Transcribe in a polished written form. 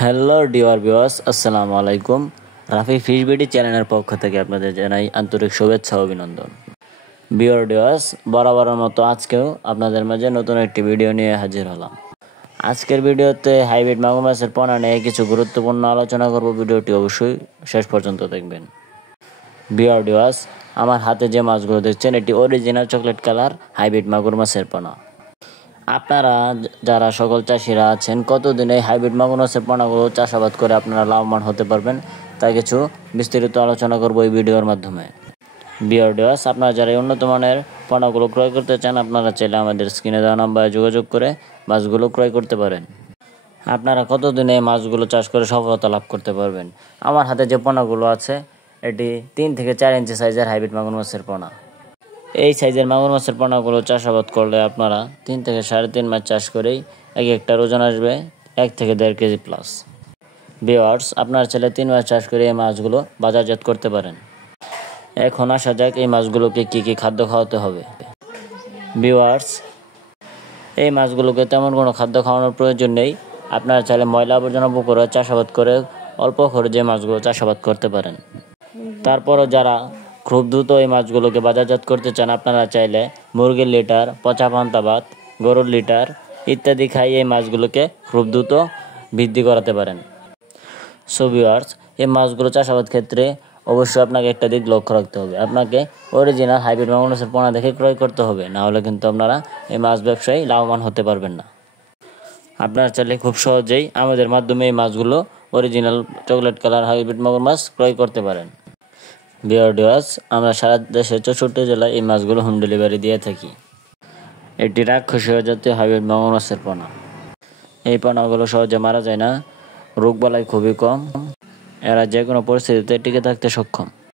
Hello dear viewers, আসসালামু আলাইকুম। Rafi fish BD চ্যানেলের পক্ষ থেকে আপনাদের জানাই আন্তরিক শুভেচ্ছা ও অভিনন্দন। ডিয়ার ভিউয়ার্স, বরাবরের মতো আজকেও আপনাদের মাঝে নতুন একটি ভিডিও নিয়ে হাজির হলাম। আজকের ভিডিওতে হাইব্রিড মাগুর মাছের পোনা নিয়ে কিছু গুরুত্বপূর্ণ আলোচনা করব। ভিডিওটি অবশ্যই শেষ পর্যন্ত দেখবেন। ডিয়ার ভিউয়ার্স, আমার হাতে যে মাছগুলো দেখছেন এটি অরিজিনাল চকলেট কালার হাইব্রিড মাগুর মাছের পোনা। আপনারা যারা সকল চাষিরা আছেন, কতদিন এই হাইব্রিড মাগুর মাছের পোনাগুলো চাষাবাদ করে আপনারা লাভবান হতে পারবেন, তাই কিছু বিস্তারিত আলোচনা করব এই ভিডিওর মাধ্যমে। ডিয়ার ভিউয়ার্স, আপনারা যারা উন্নত মানের পোনাগুলো ক্রয় করতে চান, আপনারা চাইলে আমাদের স্ক্রিনে দেওয়া নাম্বারে যোগাযোগ করে মাছগুলো ক্রয় করতে পারেন। আপনারা কতদিনে এই মাছগুলো চাষ করে সফলতা লাভ করতে পারবেন। আমার হাতে যে পোনাগুলো আছে এটি 3 থেকে 4 ইঞ্চি সাইজের হাইব্রিড মাগুর মাছের পোনা। এই সাইজের মাগুর মাছের পোনাগুলো চাষাবাদ করলে আপনারা 3 থেকে 3.5 মাস চাষ করেই এক একটা ওজন আসবে 1 থেকে 1.5 কেজি প্লাস। ভিউয়ার্স, আপনারা চাইলে 3 মাস চাষ করে এই মাছগুলো বাজারজাত করতে পারেন। এখন আসা যাক এই মাছগুলোকে কী কী খাদ্য খাওয়াতে হবে। ভিউয়ার্স, এই মাছগুলোকে তেমন কোনো খাদ্য খাওয়ানোর প্রয়োজন নেই। আপনারা চাইলে ময়লা আবর্জনা পুকুরে চাষাবাদ করে অল্প খরচে মাছগুলো চাষাবাদ করতে পারেন। তারপরও যারা খুব দ্রুত এই মাছগুলোকে বাজারজাত করতে চান, আপনারা চাইলে মুরগির লিটার, পচা পান্তা ভাত, গরুর লিটার ইত্যাদি খাইয়ে এই মাছগুলোকে খুব দ্রুত বৃদ্ধি করাতে পারেন। সো ভিউয়ার্স, এই মাছগুলো চাষাবাদ ক্ষেত্রে অবশ্যই আপনাকে একটা দিক লক্ষ্য রাখতে হবে। আপনাকে অরিজিনাল হাইব্রিড মাগুর মাছের পোনা দেখে ক্রয় করতে হবে, না হলে কিন্তু আপনারা এই মাছ ব্যবসায় লাভবান হতে পারবেন না। আপনারা চাইলে খুব সহজেই আমাদের মাধ্যমে এই মাছগুলো অরিজিনাল চকলেট কালার হাইব্রিড মাগুর মাছ ক্রয় করতে পারেন। ভিউয়ার্স, আমরা সারা দেশের 64 জেলায় এই মাছগুলো হোম ডেলিভারি দিয়ে থাকি। এটি রাক্ষসীয় জাতীয় হাইব্রিড মাগুর মাছের পোনা। এই পোনাগুলো সহজে মারা যায় না, রোগবালাই খুবই কম, এরা যে কোনো পরিস্থিতিতে টিকে থাকতে সক্ষম।